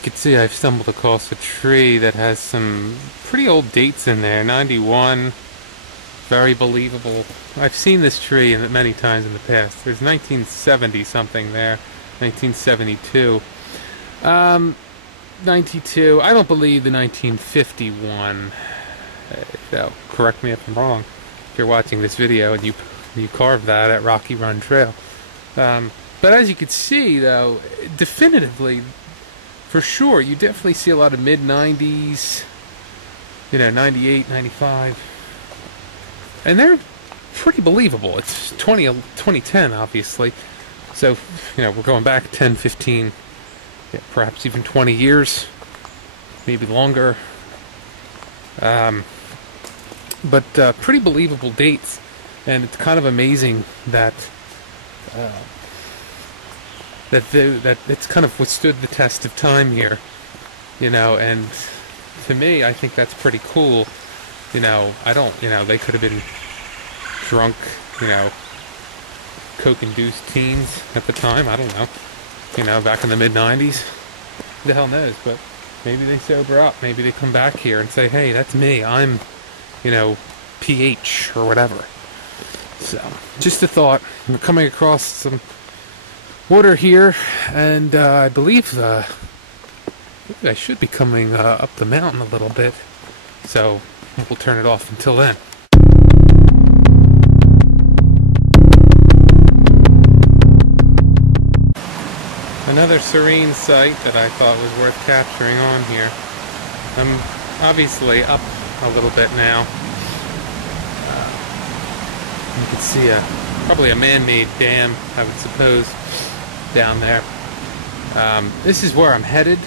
you can see, I've stumbled across a tree that has some pretty old dates in there. 91, very believable. I've seen this tree many times in the past. There's 1970 something there, 1972. 92, I don't believe the 1951. So, correct me if I'm wrong, if you're watching this video and you carved that at Rocky Run Trail. But as you can see, though, definitively, for sure, you definitely see a lot of mid-90s, 98, 95. And they're pretty believable. It's 2010, obviously. So, we're going back 10, 15, perhaps even 20 years, maybe longer. But pretty believable dates. And it's kind of amazing that that it's kind of withstood the test of time here, and to me, I think that's pretty cool. I don't, they could have been drunk, coke-induced teens at the time, I don't know, back in the mid-90s, who the hell knows, but maybe they sober up, maybe they come back here and say, hey, that's me, I'm, PH, or whatever. So, just a thought. We're coming across some water here, and I believe I should be coming up the mountain a little bit, so we'll turn it off until then. Another serene sight that I thought was worth capturing on here. I'm obviously up a little bit now. You can see probably a man-made dam, I would suppose, down there. This is where I'm headed,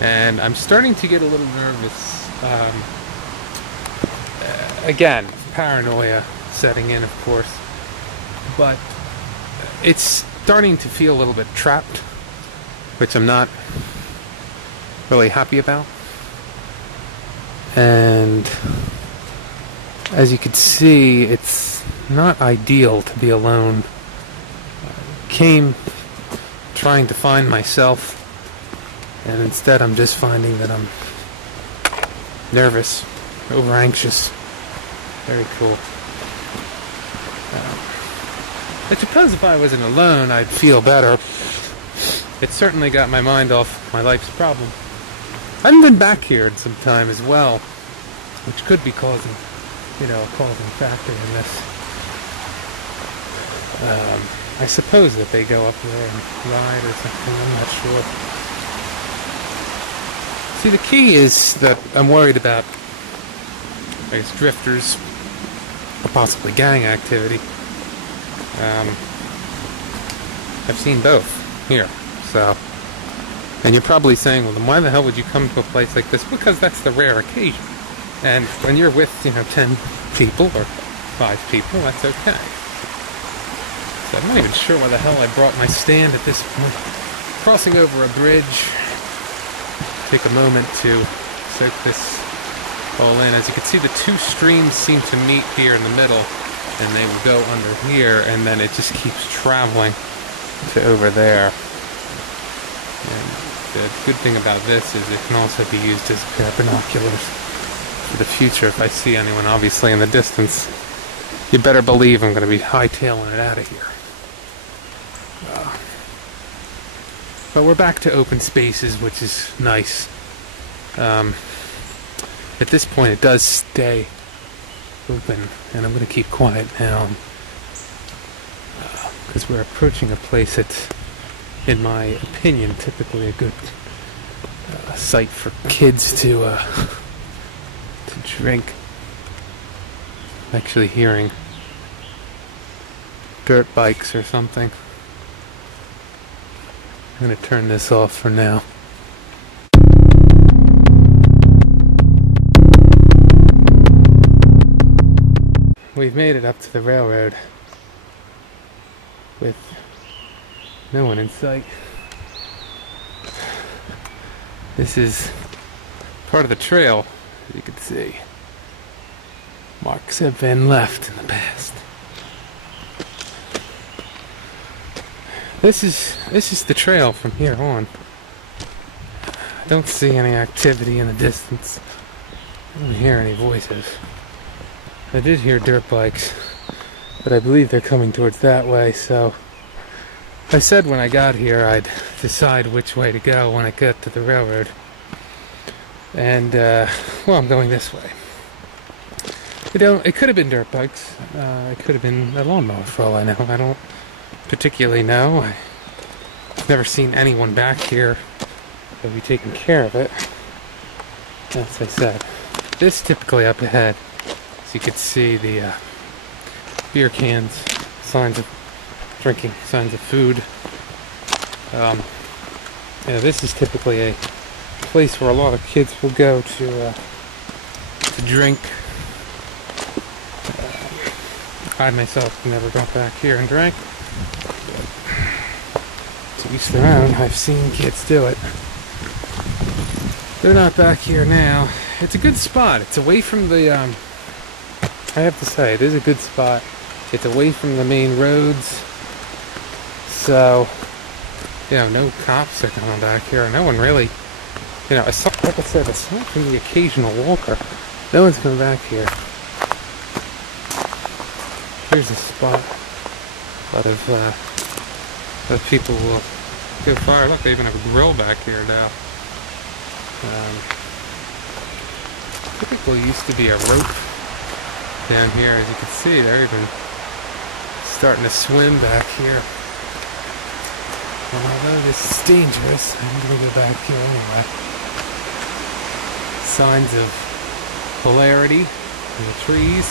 and I'm starting to get a little nervous. Again, paranoia setting in, of course, but it's starting to feel a little bit trapped, which I'm not really happy about. And as you can see, it's not ideal to be alone. I came trying to find myself, and instead I'm just finding that I'm nervous, over anxious. Very cool. I suppose if I wasn't alone, I'd feel better. It certainly got my mind off my life's problem. I haven't been back here in some time as well, which could be causing, a causing factor in this. I suppose that they go up there and ride or something, I'm not sure. See, the key is that I'm worried about, I guess, drifters, or possibly gang activity. I've seen both here, so. And you're probably saying, well, then why the hell would you come to a place like this? Because that's the rare occasion. And when you're with, 10 people or 5 people, that's okay. So I'm not even sure why the hell I brought my stand at this point. Crossing over a bridge. Take a moment to soak this all in. As you can see, the two streams seem to meet here in the middle, and they will go under here, and then it just keeps traveling to over there. And the good thing about this is it can also be used as a pair of binoculars for the future. If I see anyone obviously in the distance, you better believe I'm going to be hightailing it out of here. But we're back to open spaces, which is nice. At this point it does stay open, and I'm going to keep quiet now because we're approaching a place that's, in my opinion, typically a good site for kids to drink. I'm actually hearing dirt bikes or something. I'm going to turn this off for now. We've made it up to the railroad with no one in sight. This is part of the trail, as you can see. Marks have been left in the past. This is the trail from here on. Don't see any activity in the distance. I don't hear any voices. I did hear dirt bikes, but I believe they're coming towards that way, so I said when I got here I'd decide which way to go when I get to the railroad. And, well, I'm going this way. It could have been dirt bikes. It could have been a lawnmower for all I know. I don't particularly know. I've never seen anyone back here that would be taking care of it. As I said, this typically up ahead, so you could see the beer cans, signs of drinking, signs of food. Yeah, this is typically a place where a lot of kids will go to drink. I myself never got back here and drank. To each their own. I've seen kids do it. They're not back here now. It's a good spot. It's away from the, I have to say, it is a good spot. It's away from the main roads. So, you know, no cops are coming back here. No one really, you know, like I said, aside from the occasional walker, no one's coming back here. Here's a spot. A lot of people will go fire. Look, they even have a grill back here now. Typically used to be a rope down here, as you can see. They're even starting to swim back here. And although this is dangerous, I'm going to go back here anyway. Signs of polarity in the trees.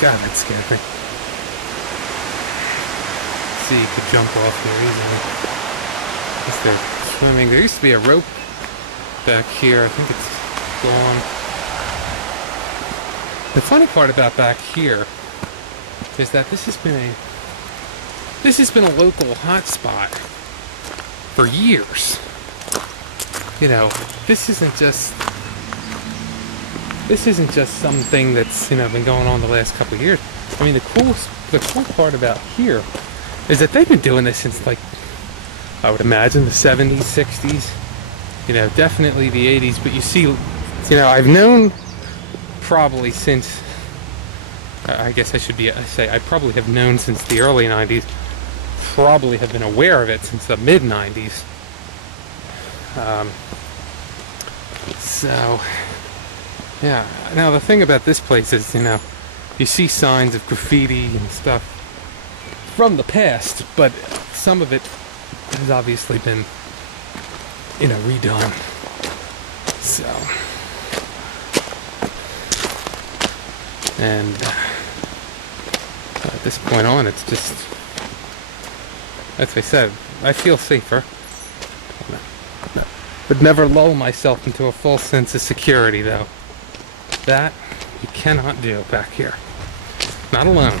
God, that scared me. See, you could jump off here easily. Guess they're swimming. There used to be a rope back here. I think it's gone. The funny part about back here is that this has been a local hotspot for years. You know, this isn't just something that's, you know, been going on the last couple of years. I mean, the cool part about here is that they've been doing this since, like, I would imagine the 70s, 60s, you know, definitely the 80s. But you see, you know, I've known probably since, I guess I should say I probably have known since the early 90s, probably have been aware of it since the mid 90s. So, yeah. Now the thing about this place is, you know, you see signs of graffiti and stuff from the past, but some of it has obviously been, you know, redone. So, and at this point on, it's just, as I said, I feel safer. Would never lull myself into a false sense of security, though. That you cannot do back here. Not alone.